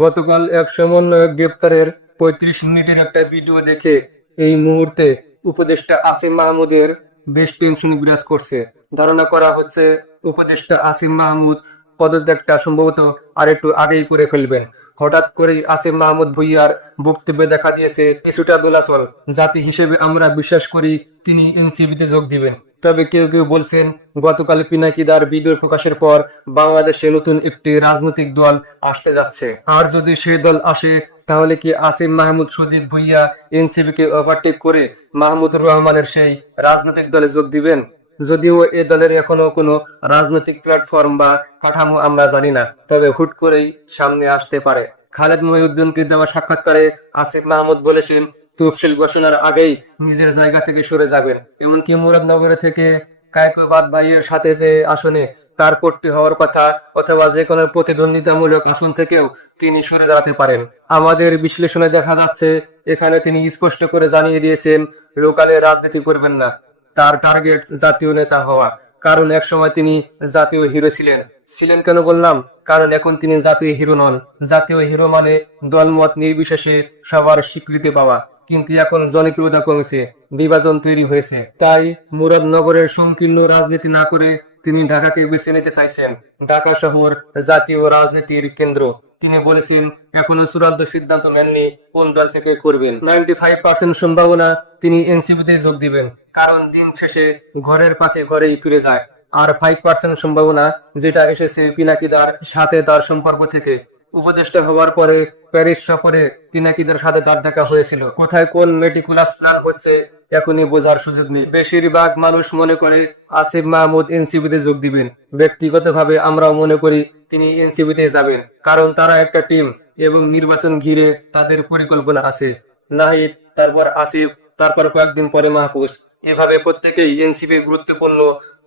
গতকাল এক সমন্বয়ক গ্রেপ্তারের পঁয়ত্রিশ মিনিটের একটা ভিডিও দেখে এই মুহূর্তে উপদেষ্টা আসিম মাহমুদের বেশ টেনশন বিরাজ করছে। ধারণা করা হচ্ছে উপদেষ্টা আসিম মাহমুদ পদত্যাগটা সম্ভবত আর একটু আগেই করে ফেলবেন। হঠাৎ করেই আসিম মাহমুদ ভুইয়ার বক্তব্যে দেখা দিয়েছে, কিছুটা দোলাচল। জাতি হিসেবে আমরা বিশ্বাস করি, তিনি এনসিবিতে যোগ দিবেন। তবে কেউ কেউ বলছেন, গতকাল পিনাকিদার ভিডিও প্রকাশের পর বাংলাদেশে নতুন একটি রাজনৈতিক দল আসতে যাচ্ছে। আর যদি সেই দল আসে, তাহলে কি আসিম মাহমুদ সজীব ভুইয়া এনসিবি কে ওভারটেক করে মাহমুদুর রহমানের সেই রাজনৈতিক দলে যোগ দিবেন? যদিও এ দলের এখনও কোনো রাজনৈতিক প্ল্যাটফর্ম বা কাঠামো আমরা জানি না, তবে হুট করেই সামনে আসতে পারে। খালেদ মহিউদ্দিনকে দেওয়া সাক্ষাৎকারে আসিফ মাহমুদ বলেছেন তফসিল ঘোষণার আগেই নিজের জায়গা থেকে সরে যাবেন। এমনকি মুরাদনগরে থেকে কায়কোবাদ ভাইয়ের সাথে যে আসনে তার পট্টি হওয়ার কথা অথবা যে কোনো প্রতিদ্বন্দ্বিতামূলক আসন থেকেও তিনি সরে দাঁড়াতে পারেন। আমাদের বিশ্লেষণে দেখা যাচ্ছে এখানে তিনি স্পষ্ট করে জানিয়ে দিয়েছেন লোকালে রাজনীতি করবেন না। তার টার্গেট জাতীয় নেতা হওয়া। কারণ এক সময় তিনি জাতীয় হিরো ছিলেন। ছিলেন কেন বললাম? কারণ এখন তিনি জাতীয় হিরো নন। জাতীয় হিরো মানে দলমত নির্বিশেষে সবার স্বীকৃতি পাওয়া। কিন্তু এখন জনপ্রিয়তা কমেছে, বিভাজন তৈরি হয়েছে। তাই মুরাদনগরের সংকীর্ণ রাজনীতি না করে তিনি ঢাকাকে বেছে নিতে চাইছেন। ঢাকা শহর জাতীয় রাজনীতির কেন্দ্র। তিনি বলেছেন, এখনও চূড়ান্ত সিদ্ধান্ত নেননি, কোন দল থেকে করবেন। নাইনটি ফাইভ পার্সেন্ট সম্ভাবনা তিনি এনসিপিতে যোগ দিবেন, কারণ দিন শেষে ঘরের পাখে ঘরেই ফিরে যায়। আর ফাইভ পার্সেন্ট সম্ভাবনা যেটা এসেছে পিনাকিদার সাথে তার সম্পর্ক থেকে। উপদেষ্টা হওয়ার পরে প্যারিস সফরে পিনাকিদের সাথে তার দেখা হয়েছিল। কোথায় কোন মেটিকুলাস প্ল্যান হচ্ছে এখনই বোঝার সুযোগ নেই। বেশিরভাগ মানুষ মনে করে আসিফ মাহমুদ এনসিবিতে যোগ দিবেন। ব্যক্তিগতভাবে আমরাও মনে করি তিনি এনসিবিতে যাবেন, কারণ তারা একটা টিম এবং নির্বাচন ঘিরে তাদের পরিকল্পনা আছে। নাহিদ, তারপর আসিফ, তারপর কয়েকদিন পরে মাহফুজ। এভাবে প্রত্যেকেই এনসিপি গুরুত্বপূর্ণ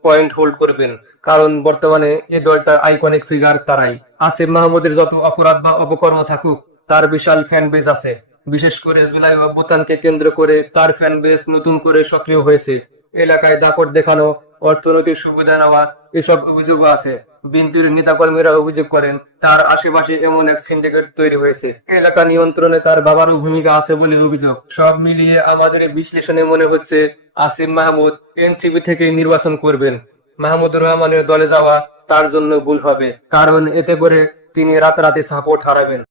পয়েন্ট হোল্ড করবেন। কারণ বর্তমানে এই দলটার আইকনিক ফিগার তারাই। আসিফ মাহমুদের যত অপরাধ বা অপকর্ম থাকুক, তার বিশাল ফ্যান বেজ আছে। বিশেষ করে জুলাই অভ্যুত্থানকে কেন্দ্র করে তার ফ্যান বেজ নতুন করে সক্রিয় হয়েছে। এলাকায় দাপট দেখানো, অর্থনৈতিক সুবিধা নেওয়া, এসব অভিযোগও আছে। বিএনপির নেতাকর্মীরা অভিযোগ করেন, তার আশেপাশে এমন এক সিন্ডিকেট তৈরি হয়েছে। এলাকা নিয়ন্ত্রণে তার বাবারও ভূমিকা আছে বলে অভিযোগ। সব মিলিয়ে আমাদের বিশ্লেষণে মনে হচ্ছে আসিম মাহমুদ এনসিপি থেকে নির্বাচন করবেন। মাহমুদুর রহমানের দলে যাওয়া তার জন্য ভুল হবে, কারণ এতে করে তিনি রাতারাতি সাপোর্ট হারাবেন।